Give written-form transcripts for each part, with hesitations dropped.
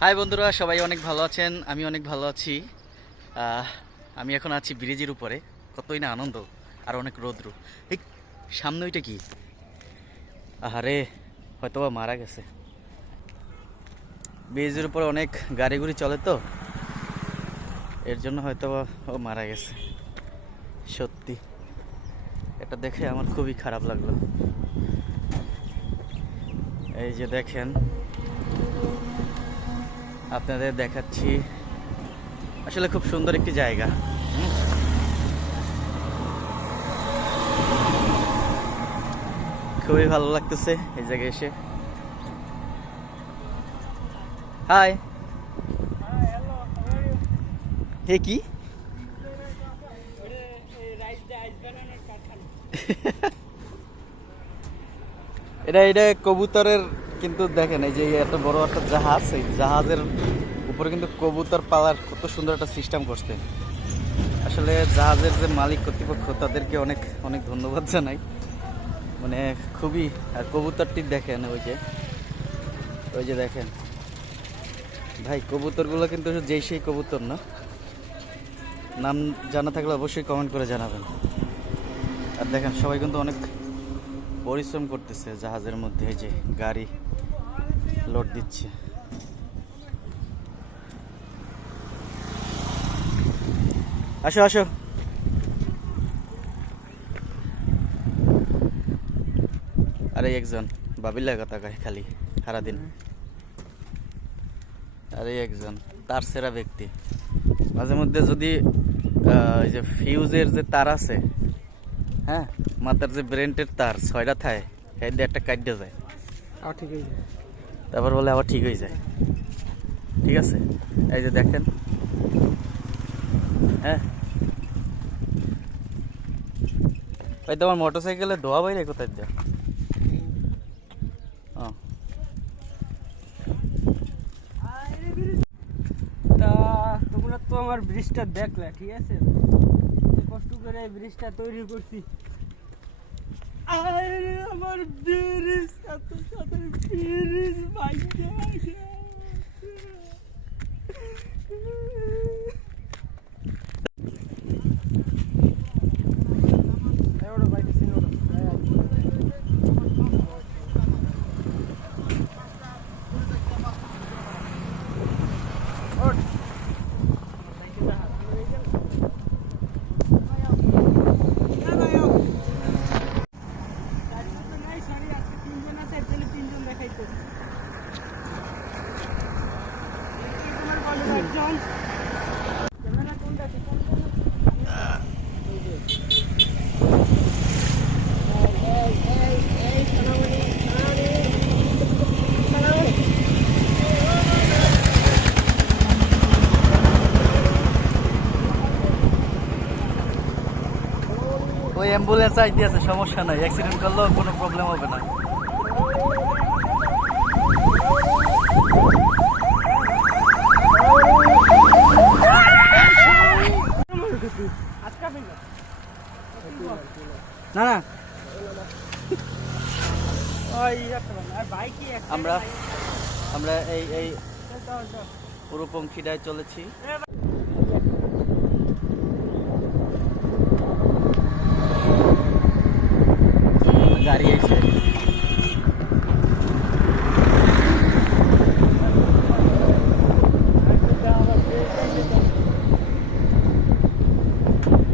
High বন্ধুরা, সবাই অনেক ভালো আছেন। আমি অনেক ভালো আছি। আমি এখন আছি ব্রিজের উপরে। কতই না আনন্দ আর অনেক রৌদ্র। এই সামনে ওইটা কি? আহারে, হয়তোবা মারা গেছে। ব্রিজের উপরে অনেক গাড়ি গুড়ি চলে তো, এর জন্য হয়তোবা ও মারা গেছে। সত্যি এটা দেখে আমার খুবই খারাপ লাগলো। এই যে দেখেন, আপনাদের দেখাচ্ছি। আসলে খুব সুন্দর একটি জায়গা। খুবই ভালো লাগতেছে এই জায়গায় এসে। হাই। হে কি? এটা এটা কবুতরের, কিন্তু দেখেন এই যে এত বড় একটা জাহাজ, এই জাহাজের উপরে কিন্তু কবুতর পালার কত সুন্দর একটা সিস্টেম করছে। আসলে জাহাজের যে মালিক কর্তৃপক্ষ, তাদেরকে অনেক অনেক ধন্যবাদ জানাই। মানে খুবই। আর কবুতরটি দেখেন, ওই যে দেখেন ভাই, কবুতরগুলো কিন্তু যেই সেই কবুতর না। নাম জানা থাকলে অবশ্যই কমেন্ট করে জানাবেন। আর দেখেন সবাই কিন্তু অনেক পরিশ্রম করতেছে জাহাজের মধ্যে। এই যে গাড়ি লোড দিচ্ছে। আসো আসো। আরে একজন বাবিল্লা কথা কয় খালি সারাদিন। আরে একজন তার সেরা ব্যক্তি। মাঝে মধ্যে যদি এই যে ফিউজের যে তার আছে, হ্যাঁ, মাথার যে ব্রেন্টের তার 6টা থাকে, এই দিয়ে একটা কাটতে যায়, ঠিক আছে। তারপর বলে আবার ঠিক হয়ে যায়। ঠিক আছে, এই যে দেখেন। হ্যাঁ ভাই, তোমার মোটরসাইকেলে ধোয়া বাইরে কোথায় দেয়? তা তোমরা তো আমার ব্রিজটা দেখলে, ঠিক আছে? কষ্ট করে এই ব্রিজটা তৈরি করছি। আরে আমার ব্রিজ, এত সাথে ব্রিজ ভাইয়া। ওই অ্যাম্বুলেন্স আইতে আছে, সমস্যা নাই। অ্যাক্সিডেন্ট করলেও কোনো প্রবলেম হবে না। না না, আমরা আমরা এই এই পুরো পঙ্খিটায় চলেছি। গাড়ি এসে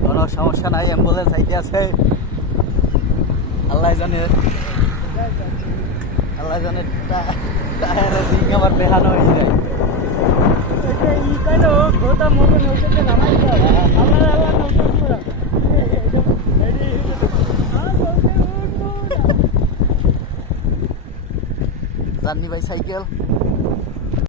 কোনো সমস্যা নাই, অ্যাম্বুলেন্স আইতে আছে। আল্লাহ জানে, আল্লাহ জানে টায়ারের রিং আবার বেহানো হয়ে যায়। জাননি ভাই সাইকেল।